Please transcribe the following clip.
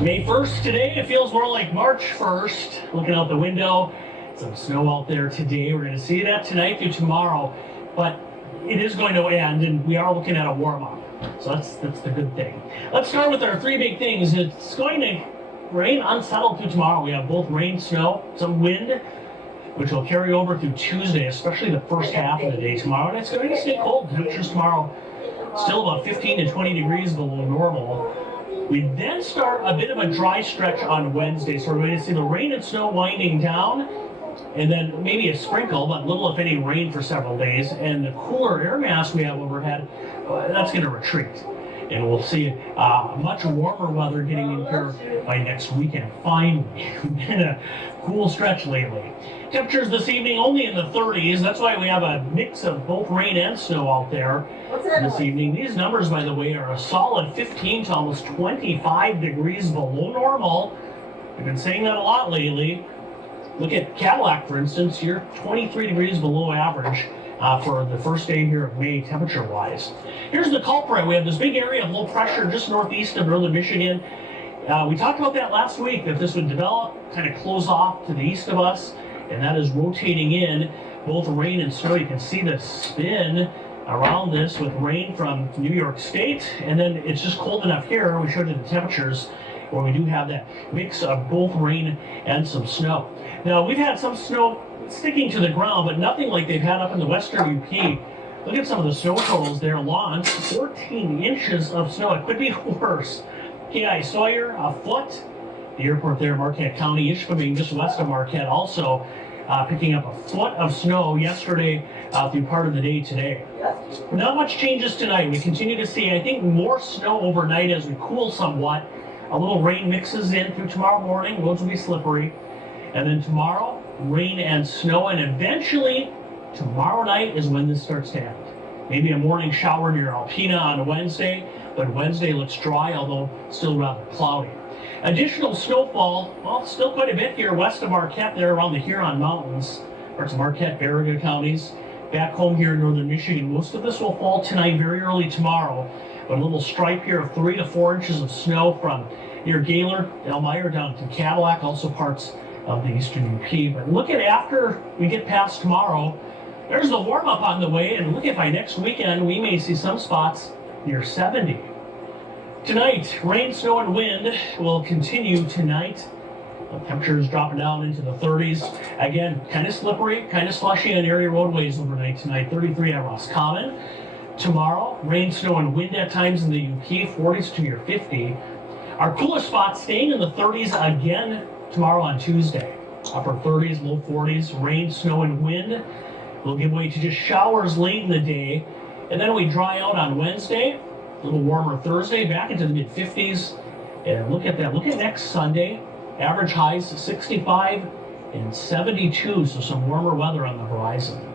May 1st today, it feels more like March 1st. Looking out the window, some snow out there today. We're going to see that tonight through tomorrow, but it is going to end, and we are looking at a warm-up. So that's the good thing. Let's start with our three big things. It's going to rain unsettled through tomorrow. We have both rain, snow, some wind, which will carry over through Tuesday, especially the first half of the day tomorrow. And it's going to stay cold. Temperatures tomorrow still about 15 to 20 degrees below normal. We then start a bit of a dry stretch on Wednesday. So we're going to see the rain and snow winding down, and then maybe a sprinkle, but little if any rain for several days. And the cooler air mass we have overhead, that's going to retreat. And we'll see much warmer weather getting in here by next weekend. Finally, been a cool stretch lately. Temperatures this evening only in the 30s. That's why we have a mix of both rain and snow out there this evening. These numbers, by the way, are a solid 15 to almost 25 degrees below normal. We've been saying that a lot lately. Look at Cadillac, for instance. You're 23 degrees below average for the first day here of May, temperature-wise. Here's the culprit. We have this big area of low pressure just northeast of northern Michigan. We talked about that last week, that this would develop, kind of close off to the east of us, and that is rotating in both rain and snow. You can see the spin around this with rain from New York State, and then it's just cold enough here. We showed you the temperatures where we do have that mix of both rain and some snow. Now, we've had some snow sticking to the ground, but nothing like they've had up in the western UP. Look at some of the snow totals there. Lawrence, 14 inches of snow. It could be worse. K.I. Sawyer, a foot. The airport there, Marquette County, Ishpeming, just west of Marquette, also picking up a foot of snow yesterday through part of the day today. Not much changes tonight. We continue to see, I think, more snow overnight as we cool somewhat. A little rain mixes in through tomorrow morning. Roads will be slippery. And then tomorrow, rain and snow. And eventually, tomorrow night is when this starts to end. Maybe a morning shower near Alpena on Wednesday, but Wednesday looks dry, although still rather cloudy. Additional snowfall, well, still quite a bit here west of Marquette, there around the Huron Mountains, parts of Marquette, Baraga counties. Back home here in northern Michigan, most of this will fall tonight, very early tomorrow. But a little stripe here of 3 to 4 inches of snow from near Gaylord, Elmira down to Cadillac, also parts of the eastern UP. But look at after we get past tomorrow, there's the warm-up on the way, and look at by next weekend, we may see some spots near 70. Tonight, rain, snow, and wind will continue tonight. The temperature is dropping down into the 30s. Again, kind of slippery, kind of slushy on area roadways overnight tonight. 33 at Roscommon. Tomorrow, rain, snow, and wind at times in the UP, 40s to near 50. Our cooler spots staying in the 30s again tomorrow on Tuesday. Upper 30s, low 40s, rain, snow, and wind will give way to just showers late in the day. And then we dry out on Wednesday. A little warmer Thursday, back into the mid-50s. And look at that. Look at next Sunday. Average highs 65 and 72, so some warmer weather on the horizon.